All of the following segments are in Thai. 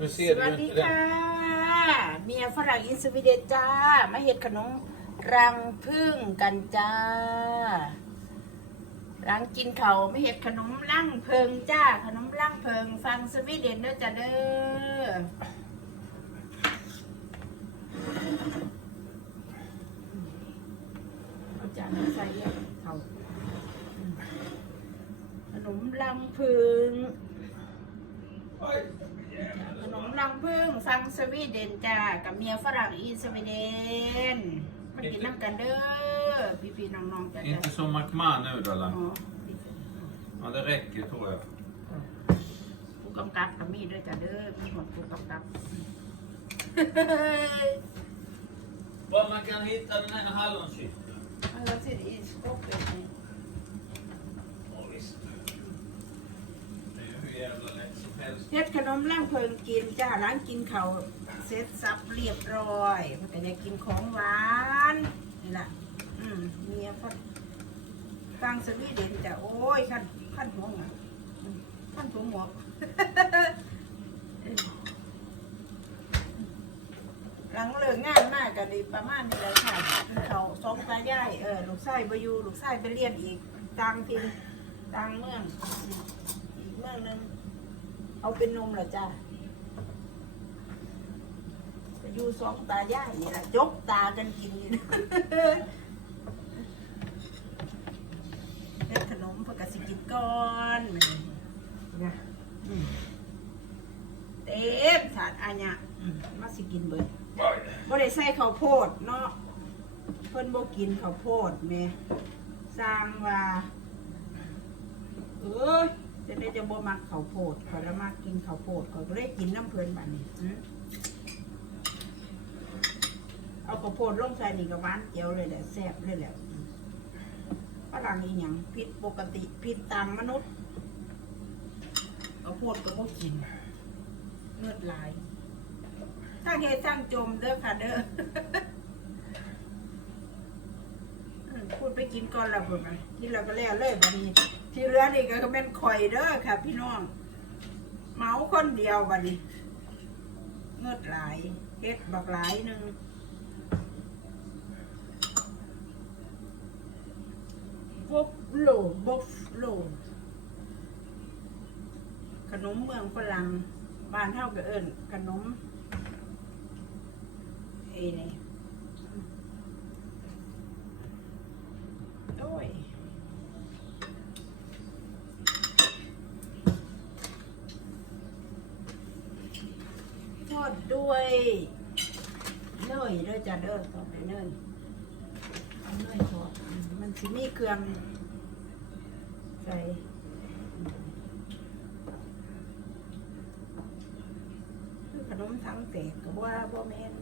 สวัสดีค่ะเมียฝรั่งอินสวีเดนจ้า มาเห็ดขนมรังพึ่งกันจ้ารังกินเขาไม่เห็ดขนมร่างเพิงจ้า ขนมร่างเพิงฟังสวีเดนเด้อจ้าเด้อเอาจานมาใส่เขาขนมรังพึ่ง ขนมรังพึ่งฟังสวีเดนจ้ากับเมียฝรั่งอีสวีเดนมากินน้ำกันเด้อพี่พี่ๆน้องๆจ้าจ้า Inte som McMahon nu då อ๋อ eller? Ja det räcker tror jag. ผู้กำกับกับมีด้วยจ้าเด้อมีหมดผู้กำกับ Var man kan hitta den här hallonsyster. เอาแล้วสิอีสก๊อกเลยนี่ Ja, visst. Det är ju hur jävla lätt som helst. เฮ็ดขนมร่างเพิงกินจ้าล้างกินเขาเสร็จสับเรียบร้อยเพื่อจะได้กินของหวานนี่ละอืมเมียฝรั่งฟังสวีเดนจ้าโอ้ยขั้นขั้นหัวหงอกขั้นหัวหงอกหลังเลิกงานมากกันดีประมาณนี้แหละค่ะเขาสองตายายเออลูกไส้บอยูลูกไส้ไปเรียนอีกต่างถิ่นต่างเมืองอีกเมืองหนึง เอาเป็นนมเหรอจ้าไปอยู่สองตายายนี่แหละจกตากันกินอยู่นะเฮ็ดขนมเพื่อกสิกินก่อนมันนะอืมเต็มถาดอันเนี้ยอืมมาสิกินเบิดบ่ได้ใส่ข้าวโพดเนาะเพิ่นบ่กินข้าวโพดแหม่สร้างว่าเอ้ย จะได้จะบ่มักข้าวโพดขอยละมักกินข้าวโพดขอยก็เลยกินน้ำเพลินบัดนี้อืมเอาข้าวโพดลงใส่นี่ก็หวานเจียวเลยแหละแซ่บเลยแหละฝรั่งอีหยังผิดปกติผิดตามมนุษย์ข้าวโพดก็บ่กินเลือดลายสร้างเฮสร้างจมเด้อค่ะเด้อ อืม พูดไปกินก่อนละเพิ่นน่ะกินแล้วก็แล้วเลยบัดนี้ ที่เหลือนี่ก็เป็นข่อยเด้อค่ะ พี่น้องเมาคนเดียวบัดนี้เงืดหลายเฮ็ดบักหลายหนึ่งบฟโลบฟโลขนมเมืองฝรั่งบ้านเท่ากับเอิญขนมเอ้นี่โอ้ยทอดด้วยเนยเด้อจ้ะเด้อทอดด้วยเนยเอาเนยทอดมันสิมีเครื่องใส่ขนมทั้งแตกก็ว่าบ่แม่น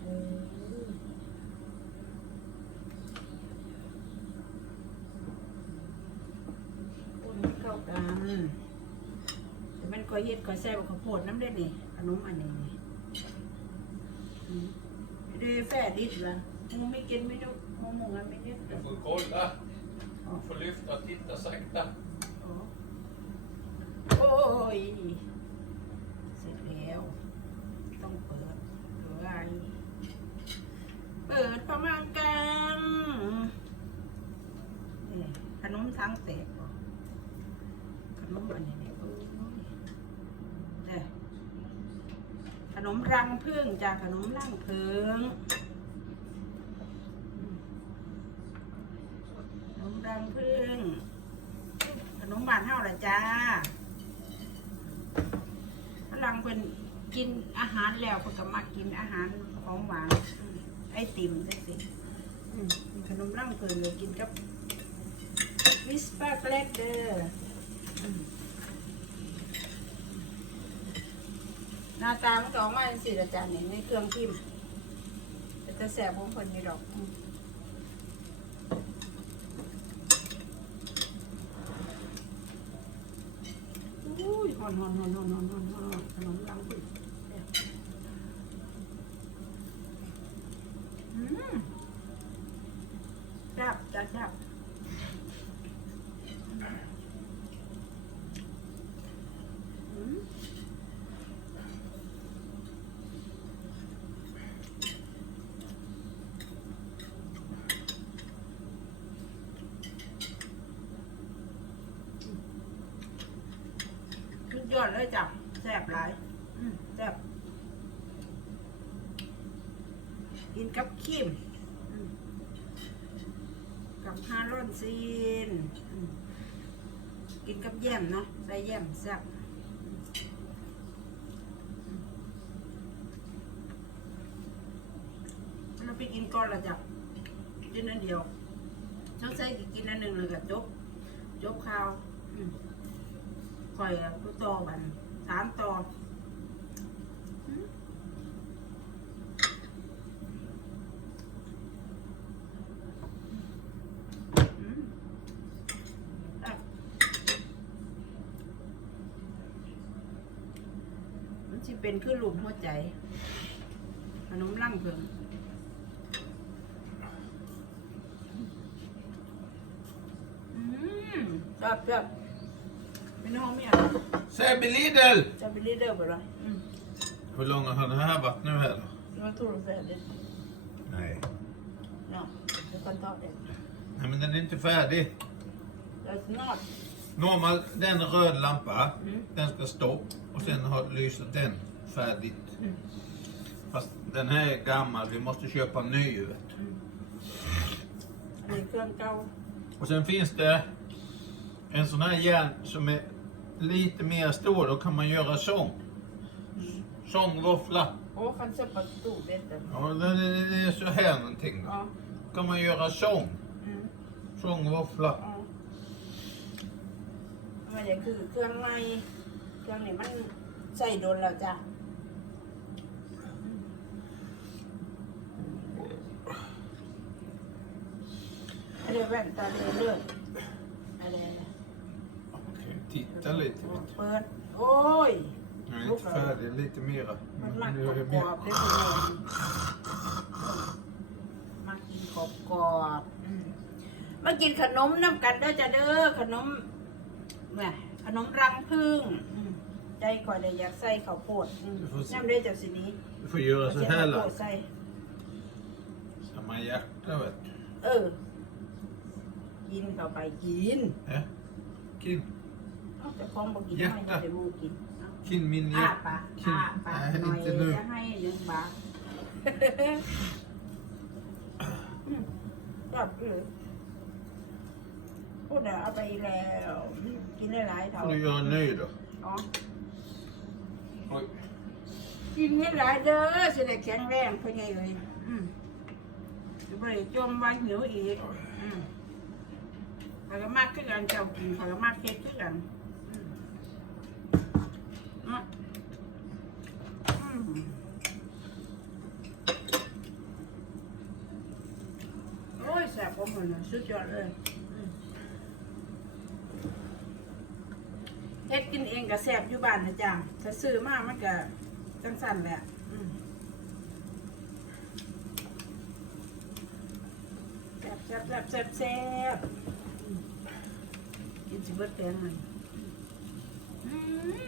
เออคนเข้ากันแต่มันก็เฮ็ดก็แซ่บข้าวโพดน้ำได้นี่ขนมอันนี้ เดแฟดิดล่ะมึงไม่กินไม่ดูมึงมึงอันไม่ดิด Du får kolla. Du får lyfta och titta sakta. อ๋อโอ้ยเสร็จแล้วต้องเปิดหรืออะไรเปิดประมาณกลางนี่ขนมทั้งแตกบ่ขนมอันนี้เนี่ยโอ้ยเนี่ยข นมรังพึ่งจากขนมรังพึ่งขนมรังพึ่งขนมบานเท่าละจ้าฝรั่งเป็นกินอาหารแล้วเพิ่นก็มากินอาหารของหวานไอติมได้สิมขนมร่างเพิ่นเลยกินกับวิสปาแกลกเดอร์อืม หน้าตามันก็ออกมาจังซี่ละจ้าเนี่ยในเครื่องพิมพ์แต่จะแสบของเพิ่นนี่ดอกอุ้ยหอนหอนหอนหอนหอนหอนหอนขนมรังพึ่งอืมจับจับจับอืม เลยจ้ะแซ่บหลายแซ่บกินกับขิมอืมกับฮาร่อนซีน กินกับแยมเนาะใส่แยมแซ่บเราไปกินก่อนละจ้ะกินอันเดียวน้องใส่กินอันหนึ่งเลยกับจบจบข้าว อืม ข่อยกูต่อบันสามต่ออืมอืมอะมันจะเป็นขึ้นหลุมหัวใจ ขนมร่างเพิงอืมจับจับไม่น้องไม่เอา Sebbe Lidl! จะไปรีดเดอร์ไปหรออืม Hur långa har den här varit nu här då? มันถูกเสร็จเลย Nej. เนาะเดี๋ยวคนตอบเอง Nej men den är inte färdig. That's not Normal, den röd lampa, Mm. den ska stå och sen har lyser den färdigt. Mm. Fast den här är gammal, vi måste köpa en ny vet du. อันนี้เครื่องเก่า Och sen finns det en sån här järn som är lite mer stor, då kan man göra sång. Sångvåffla. โอ้คันเซ็ปประตูเด็ดเลย Ja, det det- det är så här någonting. อ๋อ Då kan man göra sång. อืม Sångvåffla. อ๋อมันจะคือเครื่องในเครื่องนี้มันใส่โดนแล้วจ้ะอะไรแว่น ตาเลยเลือดอะไรนะ Okej, titta lite. vet du. เปิด โอ้ย Jag är inte färdig, lite mera. มันมัก Nu ก är det รอบ mer. ๆได้คุณแม่มากินกรอบกรอบๆอืมมากินขนมน้ำกันเด้อจ้ะเด้อขนมแหม่ขนมรังผึ้งอืมใจก่อยเลยอยากใส่ข้าวโพดอืมน้ำเด้อจากสินี้ Du får göra så เอา här ข้าวโพ Lasse. ดใส่ Samma hjärta vet du. เออ กินเข้าไปกิน Ja. Kin. เอาแต่ของบอกกินแยกไม่นะได้มูกินเอา Kin min อ้า hjärta. ปาก Kin. อ้าปาก Nej, หน่อย inte nu. จะให้หนึ่งบาทอืมแบบเออพูดอะเอาไปแล้ว กินได้หลายเท่า Får du göra en ny då. อ๋อ Oj. กินได้หลายเด้อสิได้แข็งแรงเพื่อไงเอ่ยอืมจะไปจมวันหิวอีกอืมเขาก็มากขึ้นกันเจ้ากินเขาก็มากเค้กขึ้นกันอืมเนาะอืมโอ้ย แสบผมหมดเลยสุดยอดเลยเฮ็ดกินเองก็แสบอยู่บ้านนะจ๊ะถ้าซื้อมามันก็จังสั่นแหละแซ่บแซ่บแซ่บแซ่บแซ่บกินสิเบิดแตงมันอื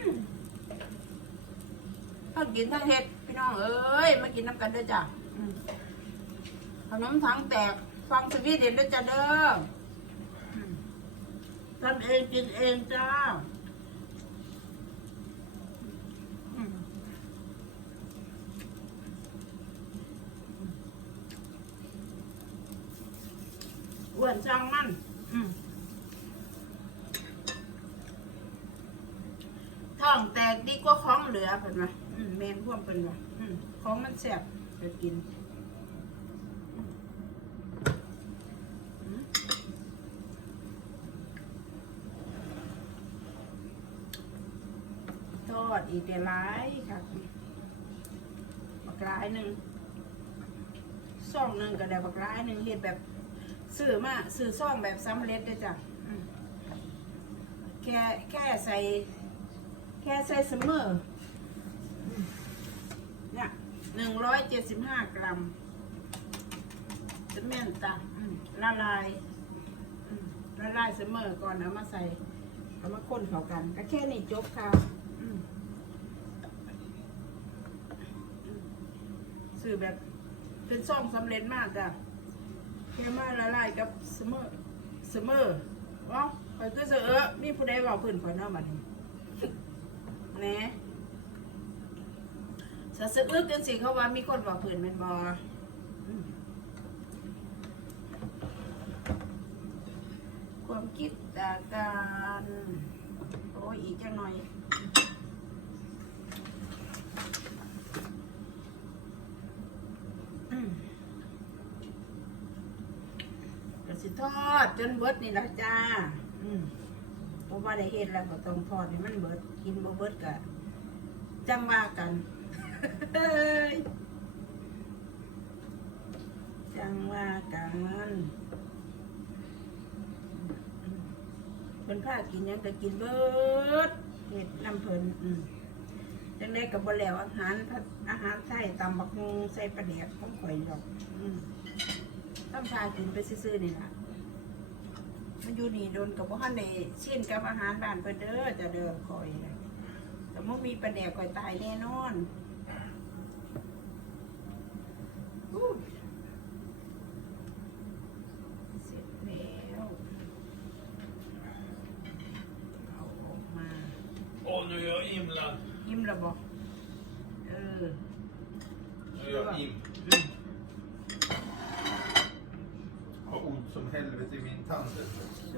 มทั้งกินทั้งเฮ็ดพี่น้องเอ้ยมากินน้ำกันด้อจ้ะขนมถังแตก ฟังสวีเดนเด้อจ้ะเด้อทำเองกินเองจ้าอืมอ้วนจังมันอืมท้องแตกดีกว่าของเหลือเพิ่นว่าอืมแมนพ่วงเพิ่นว่าอืมของมันแซ่บจะกินอืมท อีกแต่ร้ายค่ะบักร้ายหนึ่งซองหนึ่งก็ได้บักร้ายหนึ่งเฮ็ดแบบซื้อมาซื้อซองแบบสำเร็จได้จ้ะแค่แค่ใส่ แค่ใส่เสมอเนี่ยหนึ่งร้อยเจ็ดสิบห้ากรัมจะแม่นตาอืมละลายละลายเสมอก่อนเอามาใส่เอามาคนเข้ากัน ก็แค่นี้จบค่ะอืมอืม ซื้อแบบ เป็นซ่องสำเร็จมากจ้ะแค่มาละลายกับเสมอเสมอว้าวคอยก็เสือเออมีผู้ใดบอกเพื้นคอยเนาะบัดนี้นแหน่สะสะอึกจังสิเขาว่ามีคนว่าผืนแม่นบ่อความคิดตาการโอ้ยอีกจังหน่อย อืมก็สิ ทอดจนเบิดนี่ละจ้า อืมเพราะว่าได้เฮ็ดแล้วก็ต้องทอดให้มันเบิดกินบ่เบิดก็จังว่ากัน จังว่ากันเพิ่นพากินยังก็กินเบิดเฮ็ดน้ำเพิ่นอืมจังได้ก็บ่แล้วอาหารอาหารไทยตำบักฮุงใส่ปลาแดกของข่อยดอกอืมต้องพากินไปซื่อๆนี่ล่ะ มันอยู่นี่โดนกับว่าฮันในชินกับอาหารบ้านเพิ่นเด้อจะเด้อคอยแต่เมื่อมีประเดกคอยตายแน่นอนอู้เสร็จแล้วเอาออกมา Åh, nu är jag imlad. ยิ้มระบอกเออ Nu är jag im. Har ont som helvete i min tand. ชุบมันก็เมื่อยาเดนไม่แห้งสั่นหรือเปล่านะ Ja, men tanden sitter ju... เดี๋ยวเวียด Tanden sitter ju McMallös. เดี๋ยวเวียด Nästan ramlar. Jag อ๋อ har ont som ข้างใน helvete. เล็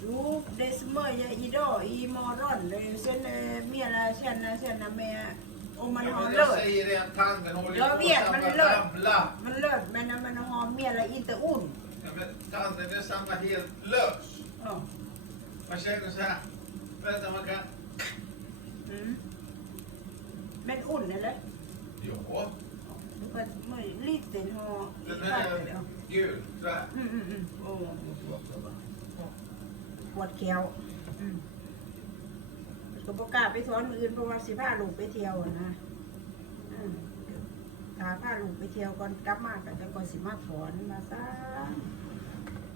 där. Jo, det smörjer idag, imorgon. Det är Sen eh, mera känna, känna med om man Ja, har men jag lött. säger det, tanden håller ju Jag på vet, att men det samla- lör. ramla. Man lött, men när man har mera inte ont. Ja, men tanden är samma helt lös. Ja. Man känner så här. Vänta, man kan... Mm. Men ont eller? Ja, Du kan smörja lite ha i den vatten. är ja. gul. Så här. Mm, mm, mm. Åh, ป วดแขวอืมก็บอกกล้าไปสอนมืออื่นเพราะว่าสิพาลูกไปเที่ยวนะอืมถ้าพาลูกไปเที่ยวก่อนกลับมาก็จะก่อนสิมาถอนมาซะ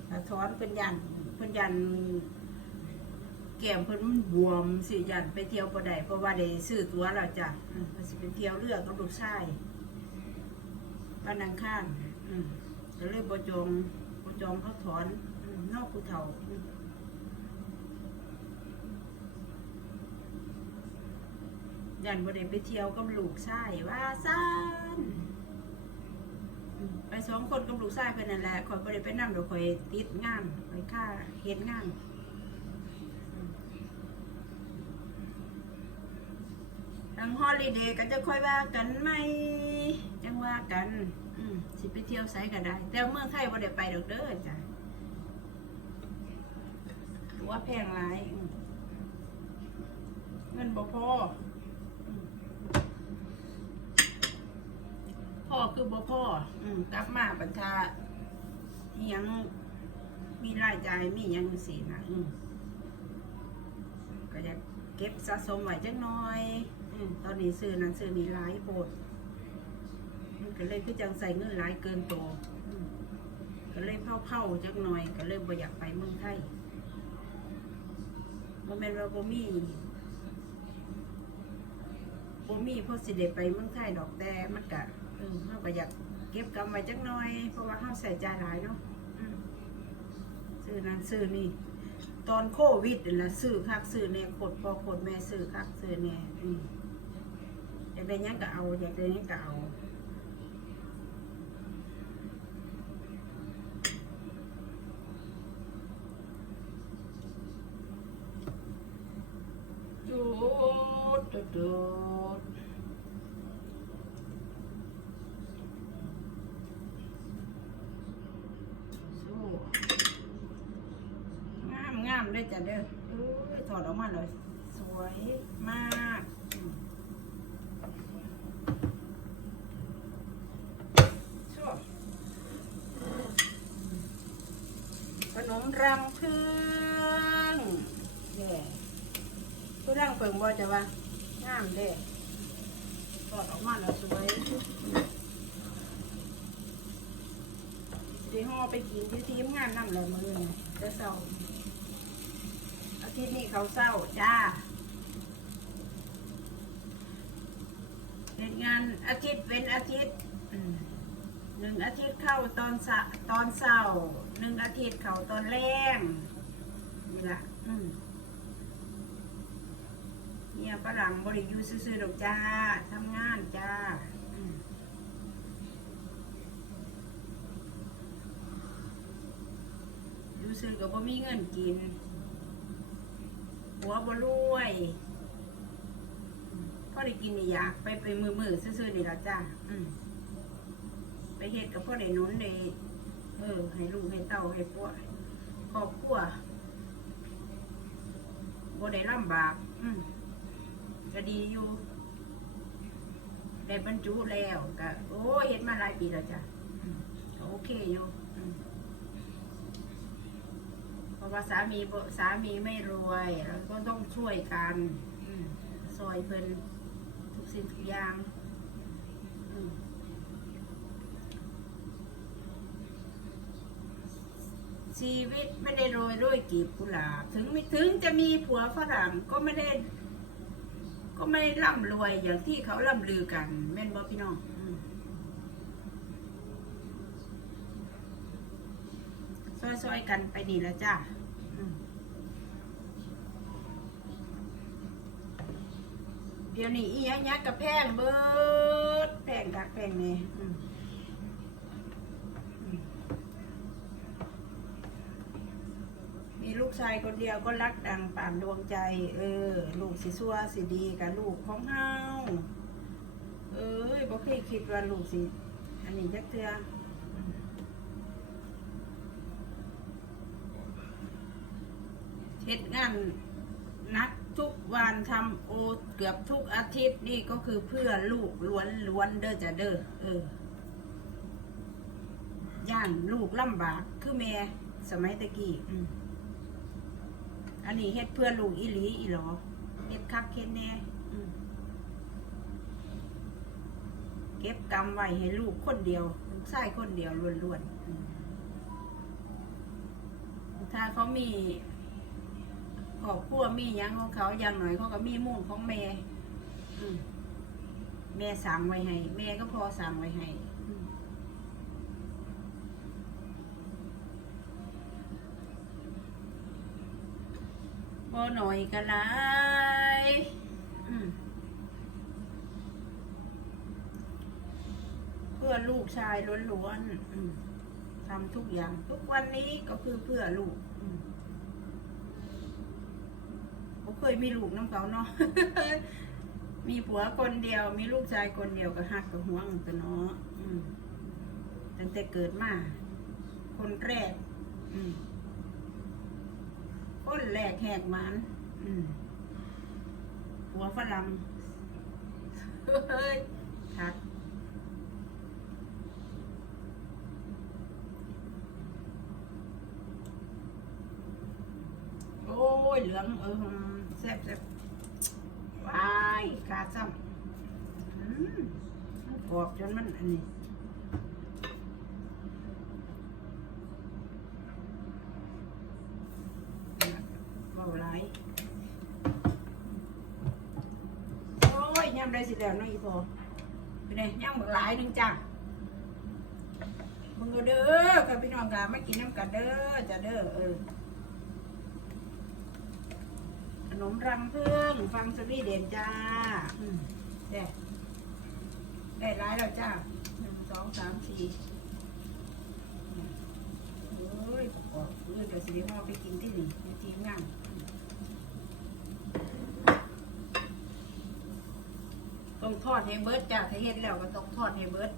ถ้าถอนเพิ่นยันเพิ่นยันแก้มเพิ่นมันบวมสิยันไปเที่ยวบ่ได้เพราะว่าได้ซื้อตัวแล้วจ้ะอืมเพิ่นสิไปเที่ยวเรือกับลูกชายบ้านนางข้างอืมก็เลยบ่จองบ่จองเขาถอนอืมนอกภูเฒ่าอืม ยันบ่ได้ไปเที่ยวกับลูกชายว่าซ่านไปสองคนกับลูกชายเพิ่นนั่นแหละคอยบ่ได้ไปนำดอกคอยติดงานคอยค่าเฮ็ดงานทางฮอลิเดย์ก็จะค่อยว่ากันไหมจังว่ากัน อืมสิไปเที่ยวไสก็ได้ แต่เมืองไทยบ่ได้ไปดอกเด้อจ้ะว่าแพงหลายเงินบ่พอ พ่อคือบ่พ่ออืมกลับมาบรรทาอิหยังมีรายจ่ายมีหยังสินะอืมก็อยากเก็บสะสมไว้จักหน่อย อืมตอนนี้ซื้อนั้นซื้อนี้หลายโพดมันก็เลยคือจังใส่เงินหลายเกินตัวอืมก็เลยเผาๆจักหน่อย ก็เลยบ่อยากไปเมืองไทยบ่แม่นว่าบ่มีบ่มีเพราะสิได้ไปเมืองไทยดอกแต่มันก็เออเราก็อยากเก็บกำไว้จักหน่อย เพราะว่าเราใส่ใจหลายเนาะอืมซื้อนั้นซื้อนี่ ตอนโควิดนี่ละซื้อคักซื้อแน่โคตรพ่อโคตรแม่ซื้อคักซื้อแน่อืมอยากได้หยังก็เอาอยากได้หยังก็เอาจูดจูดจูด สู้งามงามเลยจ้ะเด้อเอ้ยถอ ดออกมาเลยสวยมากอืมชั่วขนมรังพึ่งเย่ผู้รังเปิงบ่จะว่างามเด้ถอดออกมาแล้วสวยสิห่อไปกินที่ทีมงานน้ำเลยมือนี่จะเศร้าอา ทิตย์นี้เขาเศร้าจ้าเหตุงานอาทิตย์เป็นอาทิตย์หนึ่งอาทิตย์เข้าตอนสะตอนเศร้าหนึ่งอาทิตย์เข้าตอนแรงนี่ละเนี่ยฝรั่งบริยูซื่อๆดอกจ้าทำงานจ้าอืมรู้สึกกับว่ามีเงินกิน หัวบ่รวยพ่อได้กินนี่อยากไปไปมือมือซื่อๆนี่ละจ้าอืมไปเฮ็ดกับพ่อได้นุนได้เออ ให้ลูกให้เต้าให้พวครอบครัวบ่ได้ลำบาก อืมก็ดีอยู่ได้บรรจุแล้วก็โอ้เฮ็ดมาหลายปีแล้วจ้ะก็โอเคอยู่อืม เพราะ ว่าสามีสามีไม่รวยเราก็ต้องช่วยกันซอยเพิ่นทุกสิ่งทุกอย่างชีวิตไม่ได้โรยด้วยกีบกุหลาบ ถึงไม่ถึงจะมีผัวฝรั่งก็ไม่ได้ ก็ไม่ร่ำรวยอย่างที่เขาร่ำลือกัน แม่นบ่พี่น้องซอยๆกันไปนี่ละจ้าอืม เดี๋ยวนี้อีหยังยักกับแพงเบิดแพงกักแพงนี่อืมมีลูกชายคนเดียวก็รักดังป่านดวงใจ เออ ลูกสิซัวสิดีกับลูกของเฮาเอ้ยบ่เคยคิดว่าลูกสิ อันนี้จักเทือเฮ็ดงาน ทำโอเกือบทุกอาทิตย์นี่ก็คือเพื่อลูกล้วนล้วนเด้อจะเด้อเออย่างลูกลำบากคือแม่สมัยตะกี้อืมอันนี้เฮ็ดเพื่อลูกอีหลีอีหลอเฮ็ดคักเฮ็ดแน่อืมเก็บกรรมไว้ให้ลูกคนเดียวลูกชายคนเดียวล้วนๆถ้าเขามี ครอบครัวมียังของเขาอย่างหน่อยเขาก็มีมุ่งของแม่แม่สั่งไว้ให้ แม่ก็พอสั่งไว้ให้พอหน่อยก็หลายเพื่อลูกชายล้วนๆทำทุกอย่าง ทุกวันนี้ก็คือเพื่อลูกอืม เคยมีลูกน้ำเขาเนาะ มีผัวคนเดียว มีลูกชายคนเดียวก็หักกับห่วงกันเนาะตั้งแต่เกิดมา คนแรกอืมคนแรกแหกมันอืผัวฝรั่งเฮ้ยหักโอ้ยเหลืองเออ แซ่บแซ่บวายขาซ้ำอืมมันกรอบจนมันอันนี้เบาไหลายโอ้ยยำได้สิแล้วน้องอีพอไปไหนยำบักหลายหนึงจ้ะมึงก็เด้อกับพี่น้องกันมากินน้ำกันเด้อจ้ะเด้อเออ ข นมรังพึ่งฟังสวีเดนจ้าอืมได้ได้ร้ายแล้วจ้าหนึ่งสองสามสี่โอ้ยประกอบเรื่อเดี๋ยวสิริห่อไปกินที่นี่ในทีมงานต้องทอดให้เบิร์ดจ้าถ้าเฮ็ดแล้วก็ต้องทอดให้เบิร์ด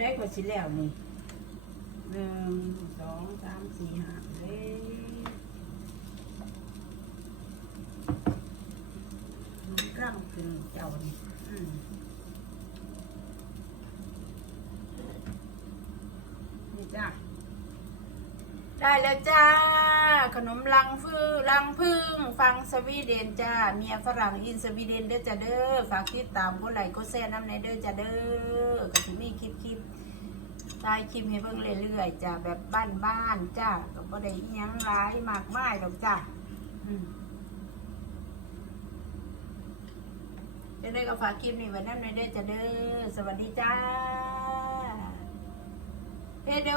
ย่ำแรกกว่าสิแล้วนี่หนึ่งสองสามสี่ห้าเลยมันกล้ามขึ้นเจ้านี่นี่จ้าได้แล้วจ้า ขนมลังฟื้ลังพึ่ง ฟังสวีเดนจ้า เมียฝรั่งอินสวีเดนเด้อจ้าเด้อ ฝากติดตามกดไลค์กดแชร์น้ำในเด้อจ้าเด้อก็สิมีคลิปคลิปๆถ่ายคลิปให้เบิ่งเรื่อยๆจ้าแบบบ้านๆจ้าก็บ่ได้ยังร้ายมากมายดอกจ้าอืมจะได้ก็ฝากคลิปนี้ไว้น้ำในเด้อจ้าเด้อ สวัสดีจ้าเฮโด